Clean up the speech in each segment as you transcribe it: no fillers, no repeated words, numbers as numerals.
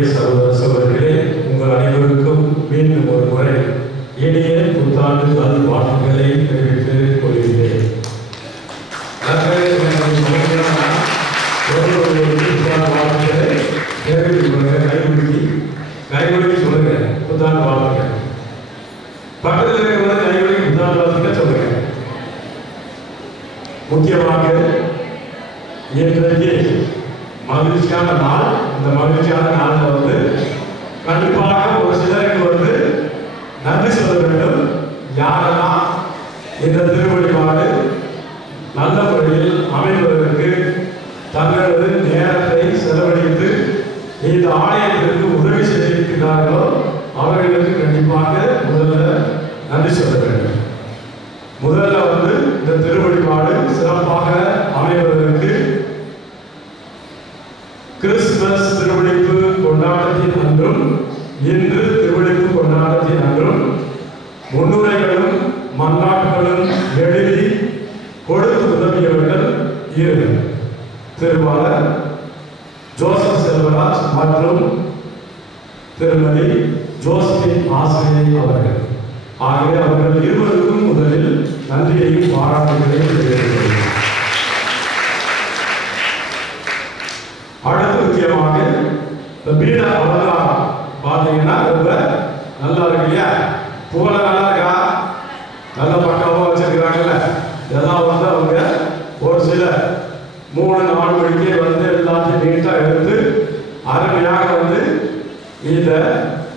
அன்புக்குரிய சகோதர சகோதரிகளே, உங்கள் அனைவருக்கும் மீண்டும் ஒரு முறை இனிய புத்தாண்டு நல்வாழ்த்துக்களை தெரிவித்துக் கொள்கிறேன். கைகுலுக்கி சொல்லுங்க புத்தாண்டு வாழ்த்துக்கள். பக்கத்தில் இருக்கிற கைகுலுக்கி புத்தாண்டு வாழ்த்துக்கள் சொல்லுங்க. முக்கியமாக இன்றைக்கு மகிழ்ச்சியான நாள். இந்த மகிழ்ச்சியான நாளில் வந்து கண்டிப்பாக ஒரு சிலருக்கு நன்றி சொல்ல வேண்டும். யாரெல்லாம் இந்த திருவழிபாடு நல்ல முறையில் அமைவதற்கு தங்களது நேரத்தை செலவழித்து இந்த ஆலயத்திற்கு உதவி செய்திருக்கிறார்களோ அவர்களுக்கு கண்டிப்பாக முதல்ல நன்றி சொல்ல வேண்டும். முதல்ல இந்த திருவழிபாடு சிறப்பாக அமைவதற்கு கிறிஸ்துமஸ் திருவிழிப்பு கொண்டாட்டத்தின் அன்றும் இன்று திருவிழிப்பு கொண்டாட்டத்தின் அன்றும் முன்னுரைகளும் மன்னாட்களும் எழுதி கொடுத்து உதவியவர்கள் திருவாளர் ஜோசப் செல்வராஜ் மற்றும் திருமதி ஜோசபின் ஆசிரியை அவர்கள். ஆகவே அவர்கள் இருவருக்கும் முதலில் நன்றியையும் பாராட்டுகளையும் தெரிவிக்கிறேன். அடுத்து முக்கியமாக இந்த பீட அவதாரம் பார்த்தீங்கன்னா ரொம்ப நல்லா இருக்கு இல்லையா? புகழ நல்லா இருக்கா? நல்ல பக்காவாக வச்சிருக்கிறாங்கல்ல. இதெல்லாம் அவங்க ஒரு சில 3-4 மணிக்கே எல்லாத்தையும் நீட்டாக எடுத்து அருமையாக இந்த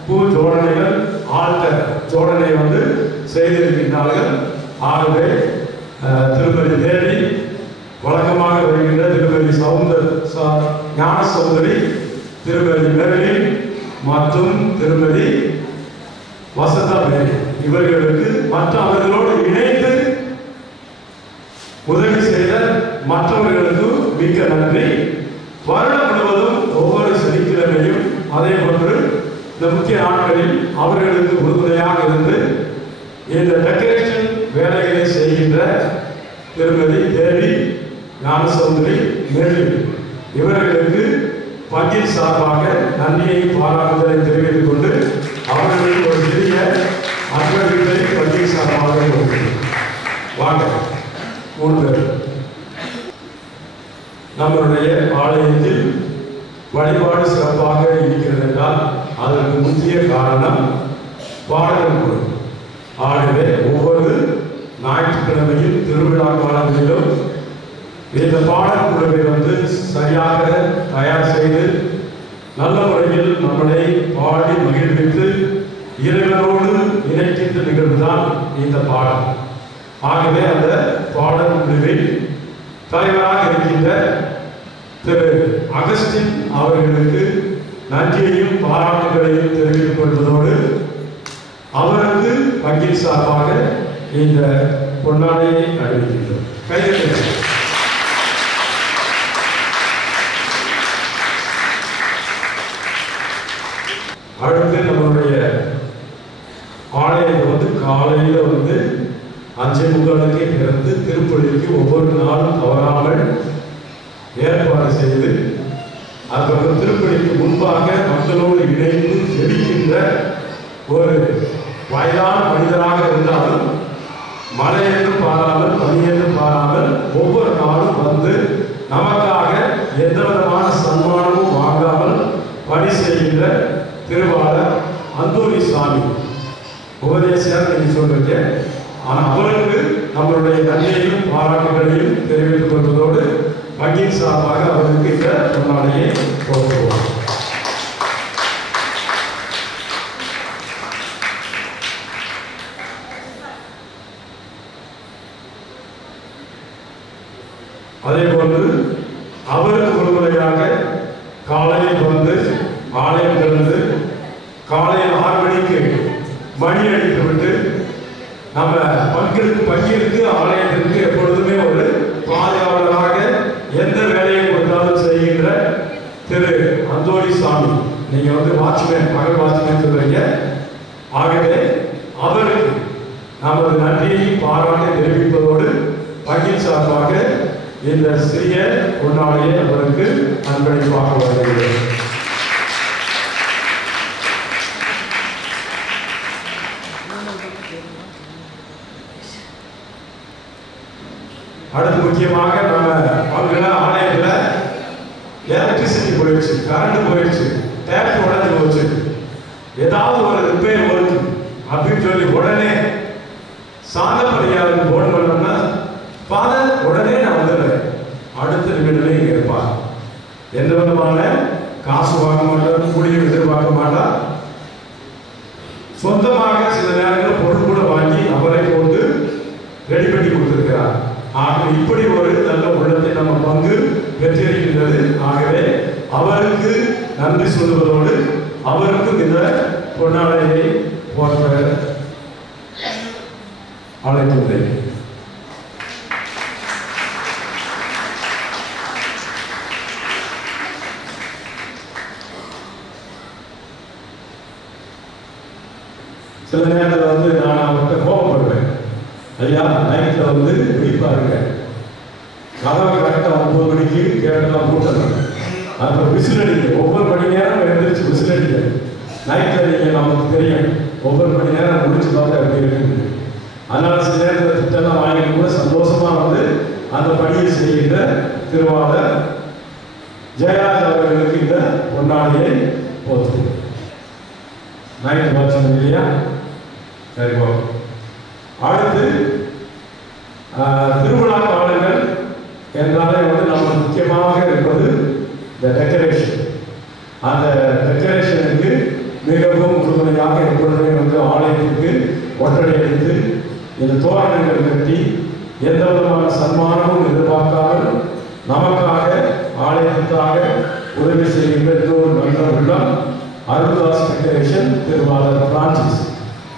பூ ஜோடனைகள் ஆல்டர் ஜோடனை செய்திருக்கின்றார்கள். ஆகவே திருமதி தேவி, வழக்கமாக வருகின்ற திருமதி ஞான சௌந்தரி, திருமதி மெர்லின் மற்றும் திருமதி வசந்தா மேரி இவர்களுக்கு மற்ற அவர்களோடு இணைந்து உதவி செய்த மற்றவர்களுக்கு மிக்க நன்றி. வருடம் முழுவதும் ஒவ்வொரு சனிக்கிழமையும் அதே போன்று இந்த முக்கிய நாட்களில் அவர்களுக்கு உறுதுணையாக இருந்து இந்த டெக்கரேஷன் வேலைகளை செய்கின்ற திருமதி தேவி, ஞானசௌந்தரி, மெர்லின் இவர்களுக்கு பங்கின் சார்பாக நன்றியை பாராட்டுதலை தெரிவித்துக் கொண்டு அவர்களுக்கு ஒரு சிறிய அன்பளிப்பை பங்கின் சார்பாக வாங்க. 3 பேர் நம்மளுடைய ஆலயத்தில் வழிபாடு சிறப்பாக இருக்கிறது என்றால் அதற்கு முக்கிய காரணம் பாடல் குழு. ஆகவே ஒவ்வொரு ஞாயிற்றுக்கிழமையும் திருவிழா காலங்களிலும் இந்த பாடல் குழுவை சரியாக தயார் செய்து நல்ல முறையில் நம்மளை பாடி மகிழ்வித்து இறைவனோடு இணைக்கின்ற நிகழ்வுதான் இந்த பாடல். ஆகவே அந்த பாடல் குழுவில் தலைவராக இருக்கின்ற திரு அகஸ்டின் அவர்களுக்கு நன்றியையும் பாராட்டுகளையும் தெரிவித்துக் கொள்வதோடு அவருக்கு பங்கின் சார்பாக இந்த பொன்னாடையை அறிவிக்கின்றோம். கைது. அடுத்து நம்மளுடைய ஆலயத்தை காலையில் 5:45 இருந்து திருப்பலிக்கு ஒவ்வொரு நாளும் தவறாமல் ஏற்பாடு செய்து அதுக்கப்புறம் திருப்பலிக்கு முன்பாக மக்களோடு இணைந்து ஜெபிக்கின்ற ஒரு வயதான மனிதராக இருந்தாலும் மழை என்று பாராமல் பனி என்று பாராமல் ஒவ்வொரு நாளும் நமக்காக எந்த விதமான சன்மானமும் வாங்காமல் பணி செய்கின்ற திருவாளர் அந்தோணி சாமி உபதேசியார் நீங்கள் சொல்றீங்க. ஆனால் அவருக்கு நம்மளுடைய நன்றியையும் பாராட்டுகளையும் தெரிவித்துக் கொள்வதோடு பங்கின் சார்பாக அவருக்கு இந்த பொன்னாடையை போற்றுவோம். அதே போன்று அவருக்கு ஒருமுறையாக காலையில் ஆலயம் திறந்து காலையில் 6 மணிக்கு மணி அடித்துவிட்டு நம்ம பங்கிற்கு ஆலயத்திற்கு எப்பொழுதுமே ஒரு பாதுகாவலராக எந்த வேலையை கொடுத்தாலும் செய்கின்ற திரு அந்தோணி சாமி, நீங்க வாட்ச்மேன், பகல் வாட்ச்மேன் சொல்றீங்க. ஆகவே அவருக்கு நமது நன்றியை பாராட்டை தெரிவிப்பதோடு பங்கின் சார்பாக இந்த சிறிய பொன்னாடையை அவருக்கு அன்பளிப்பாக வருகிறது. கரண்ட் போயிடுச்சு, டேப் உடஞ்சி போச்சு, ஏதாவது ஒரு ரிப்பேர் ஒர்க் அப்படின்னு சொல்லி உடனே சாந்தப்படியாருக்கு போன் பண்ணோம்னா ஃபாதர் உடனே நான் வந்துடுறேன், அடுத்த நிமிடமே இங்கே இருப்பார். எந்த விதமான காசு வாங்க மாட்டார், கூலியும் எதிர்பார்க்க மாட்டார். சொந்தமாக சில நேரங்களில் பொருள் கூட வாங்கி அவரை போட்டு ரெடி பண்ணி கொடுத்திருக்கிறார். ஆக இப்படி ஒரு நல்ல உள்ளத்தை நம்ம பங்கு பெற்றிருக்கின்றது. ஆகவே அவருக்கு நன்றி சொல்வதோடு அவருக்கும் இந்த பொன்னாடையை போன்ற அழைக்கின்றேன். சில நேரத்தில் வந்து நான் அவர்கிட்ட கோபப்படுவேன். ஐயா நைட்டில் வந்து விழிப்பாருங்க, கதவை கரெக்டாக 9 மணிக்கு கேட்டெல்லாம் கூட்டணும், அப்புறம் விசில் அடிக்க ஒவ்வொரு மணி நேரம் எழுந்திரிச்சு விசில் அடிக்க. நைட்டில் நீங்கள் நமக்கு தெரியும் ஒவ்வொரு மணி நேரம் முடிச்சு பார்த்தா எப்படி இருக்குது. அதனால சில நேரத்தில் திட்டெல்லாம் வாங்கிட்டு கூட சந்தோஷமாக வந்து அந்த பணியை செய்கின்ற திருவாளர் ஜெயராஜ் அவர்களுக்கு இந்த பொன்னாடியை போத்து. நைட்டு வாட்சிங்க இல்லையா? சரி, அடுத்து திருவிழா காலங்கள் என்றாலே வந்து நம்ம முக்கியமாக இருப்பது இந்த டெக்கரேஷன். அந்த டெக்கரேஷனுக்கு மிகவும் உறுதுணையாக எப்பொழுதுமே வந்து ஆலயத்திற்கு ஒற்றடை அடித்து இந்த தோரணங்கள் கட்டி எந்த விதமான சன்மானமும் எதிர்பார்க்காமல் நமக்காக ஆலயத்திற்காக உதவி செய்கின்ற இன்னொரு நல்ல உள்ளம் அருள்தாஸ் டெக்கரேஷன் திருவாளர் பிரான்சிஸ்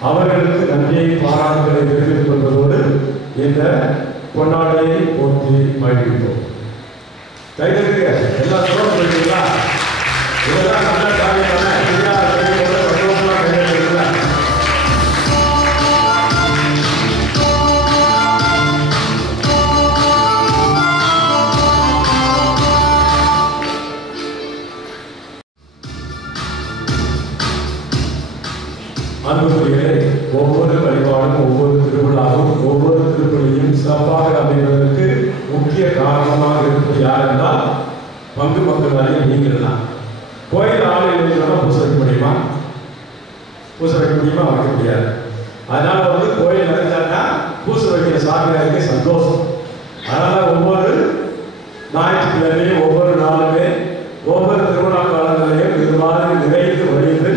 அவர்களுக்கு நன்றியை பாராட்டுகளை தெரிவித்துக் கொள்வதோடு இந்த பொன்னாடையை போற்றி மகிழ்கின்றோம். கைதற்கு எல்லாம் சொல்லுங்களா? இதெல்லாம் நல்ல காரியமான அன்புக்குரியவர்களே, ஒவ்வொரு வழிபாடும் ஒவ்வொரு திருவிழாவும் ஒவ்வொரு திருப்பலியும் சிறப்பாக அமைவதற்கு முக்கிய காரணமாக இருப்பது யார் என்றால் பங்கு மக்களாலே நீங்கள் தான். கோயில் ஆலயம் பூசை வைக்க முடியுமா? பூசை வைக்க முடியுமா? வைக்க முடியாது. அதனால வந்து கோயில் நடந்தாங்கன்னா பூசை வைக்கிற சாமியாருக்கு சந்தோஷம். அதனால ஒவ்வொரு ஞாயிற்றுக்கிழமையும் ஒவ்வொரு நாளுமே ஒவ்வொரு திருவிழா காலங்களையும் இது மாதிரி நிறைந்து வழிந்து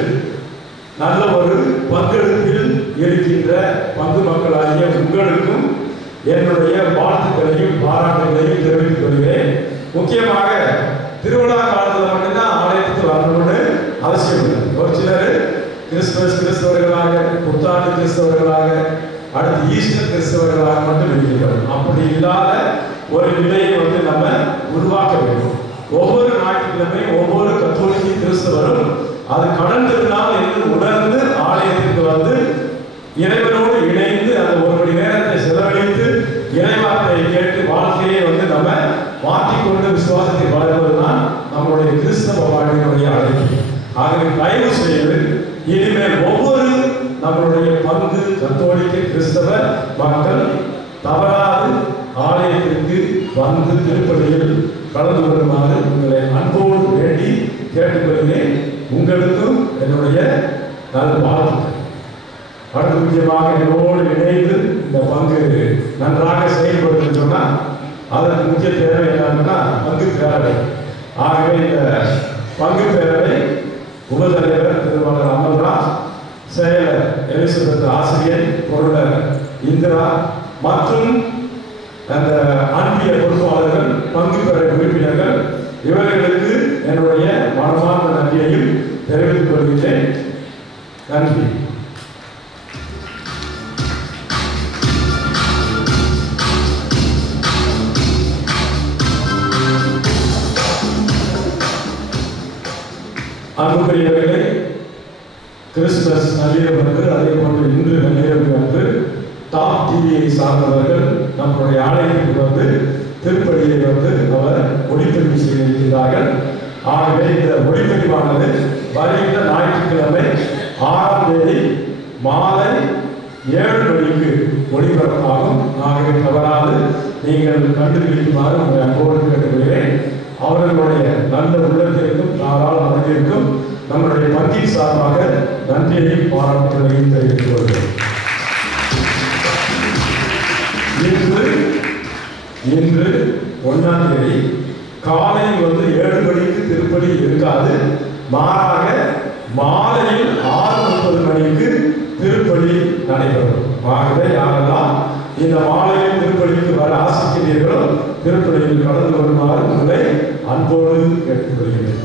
நல்ல ஒரு பங்கெடுப்பில் இருக்கின்ற பங்கு மக்களாகிய உங்களுக்கும் என்னுடைய வாழ்த்துக்களையும் பாராட்டுகளையும் தெரிவித்துக் கொள்கிறேன். முக்கியமாக திருவிழா காலத்தில் மட்டும்தான் ஆலயத்துக்கு வரணும்னு அவசியம் இல்லை. ஒரு சிலர் கிறிஸ்தவர்களாக, புத்தாண்டு கிறிஸ்தவர்களாக, அடுத்து ஈஸ்டர் கிறிஸ்தவர்களாக மட்டும் இருக்கிறோம். அப்படி இல்லாத ஒரு நிலையை வந்து நம்ம உருவாக்க வேண்டும். ஒவ்வொரு ஞாயிற்றுக்கிழமை ஒவ்வொரு கத்தோலிக்க கிறிஸ்தவரும் அது கடந்திருந்தால் என்று உணர்ந்து ஆலயத்திற்கு வந்து இறைவனோடு இணைந்து அந்த 1 மணி நேரத்தை செலவழித்து இறைவார்த்தையை கேட்டு வாழ்க்கையை வந்து நம்ம மாற்றிக்கொண்டு விசுவாசத்தை வளர்வதுதான் நம்முடைய கிறிஸ்தவ வாழ்க்கையினுடைய அழைப்பு. ஆகவே தயவு செய்து இனிமேல் ஒவ்வொரு நம்மளுடைய பங்கு கத்தோலிக்க கிறிஸ்தவ மக்கள் தவறாது ஆலயத்திற்கு வந்து திருப்பலியில் கலந்து கொள்ளுமாறு உங்களை அன்போடு வேண்டி கேட்டுக்கொள்கிறேன். உங்களுக்கும் என்னுடைய நல்ல வாழ்த்துக்கள். அடுத்து முக்கியமாக என்னோடு இணைந்து இந்த பங்கு நன்றாக செயல்படுத்த சொன்னால் அதற்கு முக்கிய தேவை என்னன்னா பங்கு பேரவை. ஆகவே இந்த பங்கு பேரவை உபதலைவர் திருவாளர் அமல்ராஜ், செயலர் எலிசபெத் ஆசிரியர், பொருளர் இந்திரா மற்றும் அந்த அன்பிய பொறுப்பாளர்கள், பங்கு பேரவை உறுப்பினர்கள் இவர்களுக்கு என்னுடைய மனமார்ந்த நன்றியையும் தெரிவித்துக் கொள்கிறேன். நன்றி. அன்புக்குரியவர்களே, கிறிஸ்துமஸ் நள்ளிரவு அன்று, அதே போன்று இன்று நள்ளிரவு அன்று டாப் டிவியை சார்ந்தவர்கள் நம்முடைய ஆலயத்துக்கு வந்து திருப்பலியை வந்து அவர் ஒளிப்பதிவு செய்திருக்கிறார்கள். ஆகவே இந்த ஒளிப்பதிவானது வருகின்ற ஞாயிற்றுக்கிழமை 6ஆம் தேதி மாலை 7 மணிக்கு ஒளிபரப்பாகும். ஆகவே தவறாது நீங்கள் கண்டுபிடிக்குமாறு உங்களை அன்போடு கேட்டுக்கொள்கிறேன். அவர்களுடைய நல்ல உள்ளத்திற்கும் தாராள சார்பாக நன்றியையும் பாராட்டுகளையும் தெரிவித்துக் கொள்கிறேன். இன்று 1ஆம் தேதி காலை 7 மணிக்கு திருப்பலி இருக்காது. மாறாக மாலையில் 6:30 மணிக்கு திருப்பலி நடைபெறும். ஆகவே யாரெல்லாம் இந்த மாலையில் திருப்பலிக்கு வர ஆசிக்கிறீர்களோ திருப்பலியில் கலந்து கொள்ளுமாறு உங்களை அன்போடு கேட்டுக்கொள்கிறேன்.